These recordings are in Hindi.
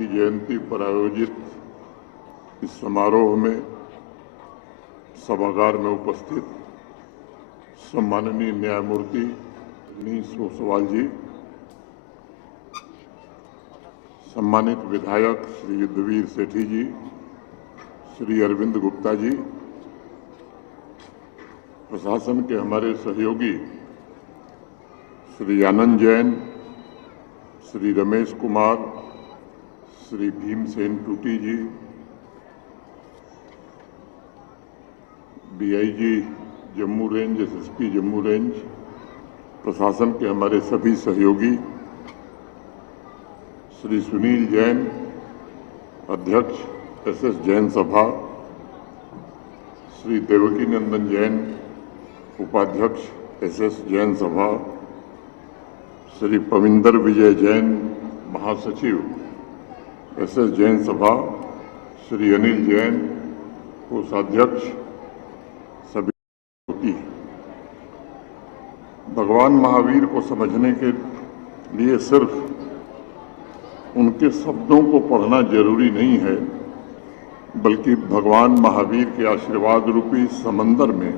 की जयंती पर आयोजित इस समारोह में सभागार में उपस्थित सम्माननीय न्यायमूर्ति नीस ओसवाल जी, सम्मानित विधायक श्री युद्धवीर सेठी जी, श्री अरविंद गुप्ता जी, प्रशासन के हमारे सहयोगी Shri Anand Jain, Shri Ramesh Kumar, Shri Bhimsen Tuti ji, DIG Jammu range, SSP Jammu range, प्रशासन के हमारे सभी सहयोगी, श्री सुनील जैन, अध्यक्ष एसएस जैन सभा, श्री देवकी नंदन जैन, उपाध्यक्ष एसएस जैन सभा, श्री पविंदर विजय जैन, महासचिव एसएस जैन सभा, श्री अनिल जैन, कोषाध्यक्ष, सभी होती है। भगवान महावीर को समझने के लिए सिर्फ उनके शब्दों को पढ़ना जरूरी नहीं है, बल्कि भगवान महावीर के आशीर्वाद रूपी समंदर में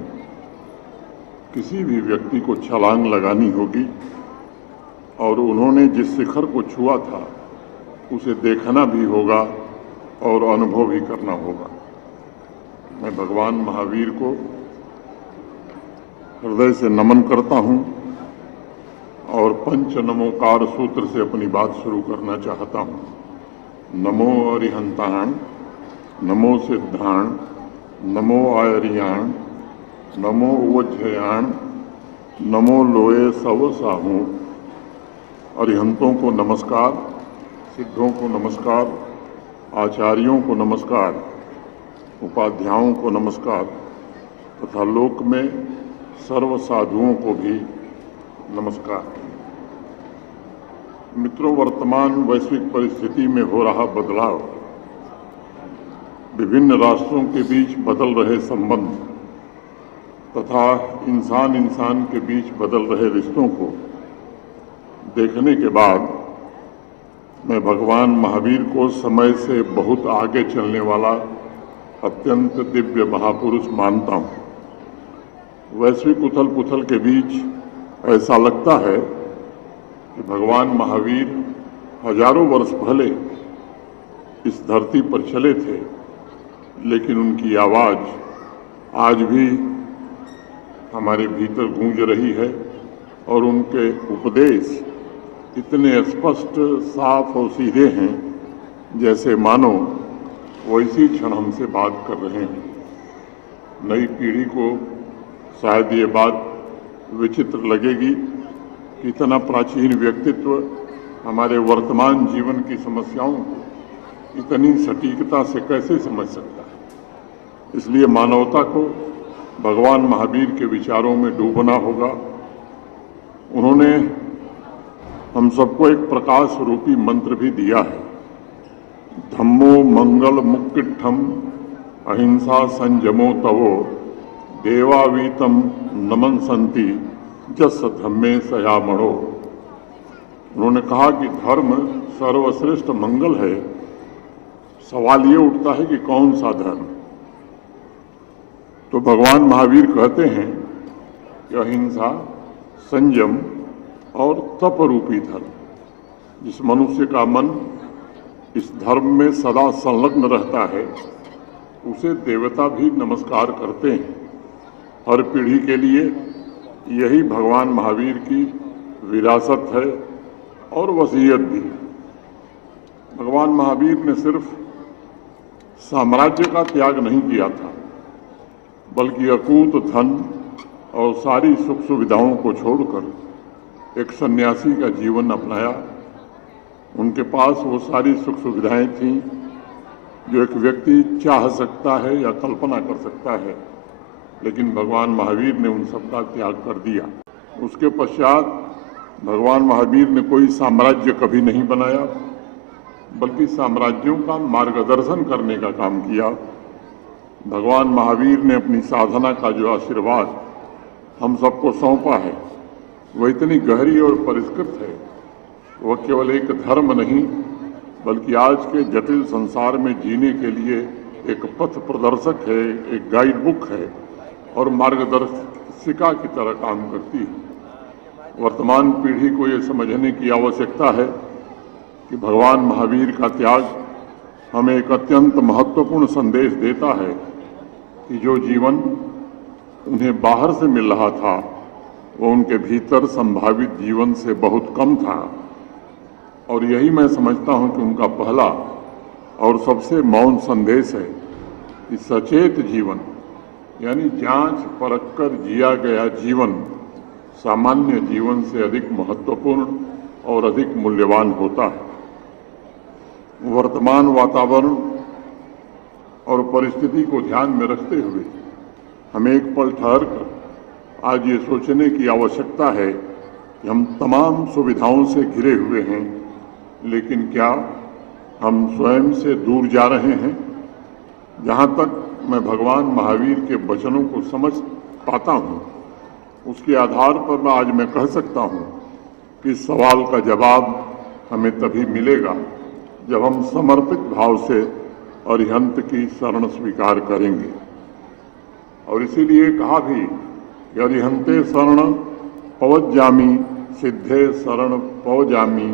किसी भी व्यक्ति को छलांग लगानी होगी और उन्होंने जिस शिखर को छुआ था उसे देखना भी होगा और अनुभव भी करना होगा। मैं भगवान महावीर को हृदय से नमन करता हूं और पंच नमोकार सूत्र से अपनी बात शुरू करना चाहता हूं। नमो अरिहंताण, नमो सिद्धाण, नमो आयरियाण, नमो वज्रयाण, नमो लोए सव साहू। अरिहंतों को नमस्कार, सिद्धों को नमस्कार, आचार्यों को नमस्कार, उपाध्यायों को नमस्कार तथा लोक में सर्व साधुओं को भी नमस्कार। मित्रों, वर्तमान वैश्विक परिस्थिति में हो रहा बदलाव, विभिन्न राष्ट्रों के बीच बदल रहे संबंध तथा इंसान इंसान के बीच बदल रहे रिश्तों को देखने के बाद मैं भगवान महावीर को समय से बहुत आगे चलने वाला अत्यंत दिव्य महापुरुष मानता हूँ। वैश्विक उथल पुथल के बीच ऐसा लगता है कि भगवान महावीर हजारों वर्ष पहले इस धरती पर चले थे, लेकिन उनकी आवाज़ आज भी हमारे भीतर गूंज रही है और उनके उपदेश इतने स्पष्ट, साफ और सीधे हैं जैसे मानो वो इसी क्षण हमसे बात कर रहे हैं। नई पीढ़ी को शायद ये बात विचित्र लगेगी कि इतना प्राचीन व्यक्तित्व हमारे वर्तमान जीवन की समस्याओं को इतनी सटीकता से कैसे समझ सकता है। इसलिए मानवता को भगवान महावीर के विचारों में डूबना होगा। उन्होंने हम सबको एक प्रकाश रूपी मंत्र भी दिया है। धम्मो मंगल मुक्तिठम अहिंसा संयमो तवो देवावीतम नमन संति जस धम्मे सयामणो। उन्होंने कहा कि धर्म सर्वश्रेष्ठ मंगल है। सवाल ये उठता है कि कौन सा धर्म? तो भगवान महावीर कहते हैं कि अहिंसा, संयम और तप रूपी धर्म। जिस मनुष्य का मन इस धर्म में सदा संलग्न रहता है उसे देवता भी नमस्कार करते हैं। हर पीढ़ी के लिए यही भगवान महावीर की विरासत है और वसीयत भी। भगवान महावीर ने सिर्फ साम्राज्य का त्याग नहीं किया था, बल्कि अकूत धन और सारी सुख सुविधाओं को छोड़कर एक सन्यासी का जीवन अपनाया। उनके पास वो सारी सुख सुविधाएं थीं जो एक व्यक्ति चाह सकता है या कल्पना कर सकता है, लेकिन भगवान महावीर ने उन सब का त्याग कर दिया। उसके पश्चात भगवान महावीर ने कोई साम्राज्य कभी नहीं बनाया, बल्कि साम्राज्यों का मार्गदर्शन करने का काम किया। भगवान महावीर ने अपनी साधना का जो आशीर्वाद हम सबको सौंपा है वह इतनी गहरी और परिष्कृत है। वह केवल एक धर्म नहीं बल्कि आज के जटिल संसार में जीने के लिए एक पथ प्रदर्शक है, एक गाइड बुक है और मार्गदर्शिका की तरह काम करती है। वर्तमान पीढ़ी को ये समझने की आवश्यकता है कि भगवान महावीर का त्याग हमें एक अत्यंत महत्वपूर्ण संदेश देता है कि जो जीवन उन्हें बाहर से मिल रहा था वो उनके भीतर संभावित जीवन से बहुत कम था। और यही मैं समझता हूं कि उनका पहला और सबसे मौन संदेश है कि सचेत जीवन यानी जांच परख कर जिया गया जीवन सामान्य जीवन से अधिक महत्वपूर्ण और अधिक मूल्यवान होता है। वर्तमान वातावरण और परिस्थिति को ध्यान में रखते हुए हमें एक पल ठहर कर आज ये सोचने की आवश्यकता है कि हम तमाम सुविधाओं से घिरे हुए हैं, लेकिन क्या हम स्वयं से दूर जा रहे हैं? जहाँ तक मैं भगवान महावीर के वचनों को समझ पाता हूँ, उसके आधार पर आज मैं कह सकता हूँ कि इस सवाल का जवाब हमें तभी मिलेगा जब हम समर्पित भाव से अरिहंत की शरण स्वीकार करेंगे। और इसीलिए कहा भी कि अरिहंते शरण पवज्जामि, सिद्धे शरण पवजामि,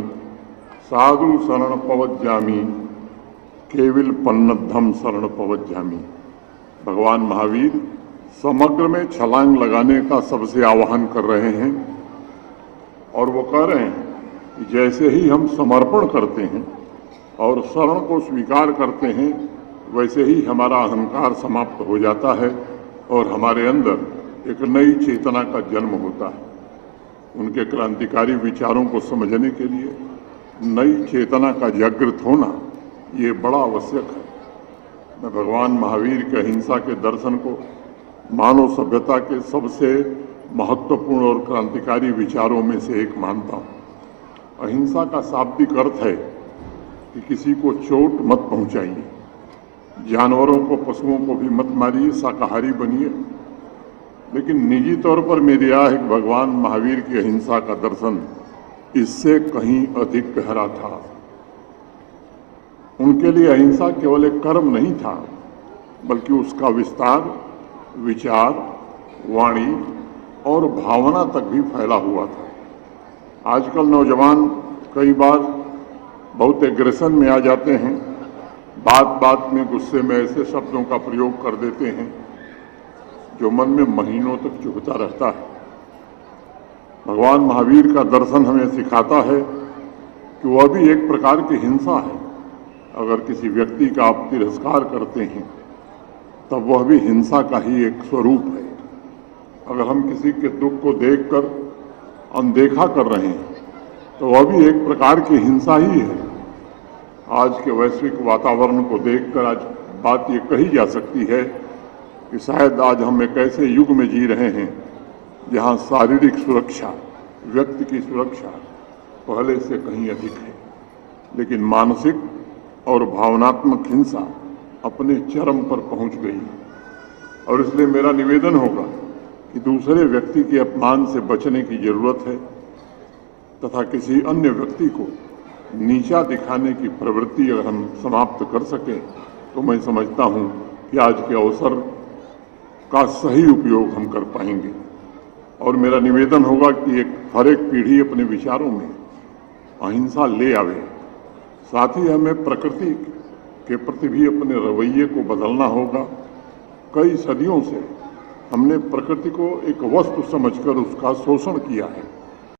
साधु शरण पवज्जामि, केवल पन्नद्धम शरण पवज्जामि। भगवान महावीर समग्र में छलांग लगाने का सबसे आह्वान कर रहे हैं और वो कह रहे हैं कि जैसे ही हम समर्पण करते हैं और शरण को स्वीकार करते हैं, वैसे ही हमारा अहंकार समाप्त हो जाता है और हमारे अंदर एक नई चेतना का जन्म होता है। उनके क्रांतिकारी विचारों को समझने के लिए नई चेतना का जागृत होना ये बड़ा आवश्यक है। मैं भगवान महावीर के अहिंसा के दर्शन को मानव सभ्यता के सबसे महत्वपूर्ण और क्रांतिकारी विचारों में से एक मानता हूँ। अहिंसा का शाब्दिक अर्थ है कि किसी को चोट मत पहुंचाइए, जानवरों को पशुओं को भी मत मारिए, शाकाहारी बनिए। लेकिन निजी तौर पर मेरी राय है कि भगवान महावीर की अहिंसा का दर्शन इससे कहीं अधिक गहरा था। उनके लिए अहिंसा केवल एक कर्म नहीं था, बल्कि उसका विस्तार विचार, वाणी और भावना तक भी फैला हुआ था। आजकल नौजवान कई बार बहुत एग्रेशन में आ जाते हैं, बात बात में गुस्से में ऐसे शब्दों का प्रयोग कर देते हैं जो मन में महीनों तक चुभता रहता है। भगवान महावीर का दर्शन हमें सिखाता है कि वह भी एक प्रकार की हिंसा है। अगर किसी व्यक्ति का आप तिरस्कार करते हैं तब वह भी हिंसा का ही एक स्वरूप है। अगर हम किसी के दुख को देखकर अनदेखा कर रहे हैं तो वह भी एक प्रकार की हिंसा ही है। आज के वैश्विक वातावरण को देखकर आज बात ये कही जा सकती है कि शायद आज हम एक ऐसे युग में जी रहे हैं जहां शारीरिक सुरक्षा, व्यक्ति की सुरक्षा पहले से कहीं अधिक है, लेकिन मानसिक और भावनात्मक हिंसा अपने चरम पर पहुंच गई। और इसलिए मेरा निवेदन होगा कि दूसरे व्यक्ति के अपमान से बचने की जरूरत है तथा किसी अन्य व्यक्ति को नीचा दिखाने की प्रवृत्ति अगर हम समाप्त कर सकें तो मैं समझता हूं कि आज के अवसर का सही उपयोग हम कर पाएंगे। और मेरा निवेदन होगा कि हर एक पीढ़ी अपने विचारों में अहिंसा ले आवे। साथ ही हमें प्रकृति के प्रति भी अपने रवैये को बदलना होगा। कई सदियों से हमने प्रकृति को एक वस्तु समझकर उसका शोषण किया है।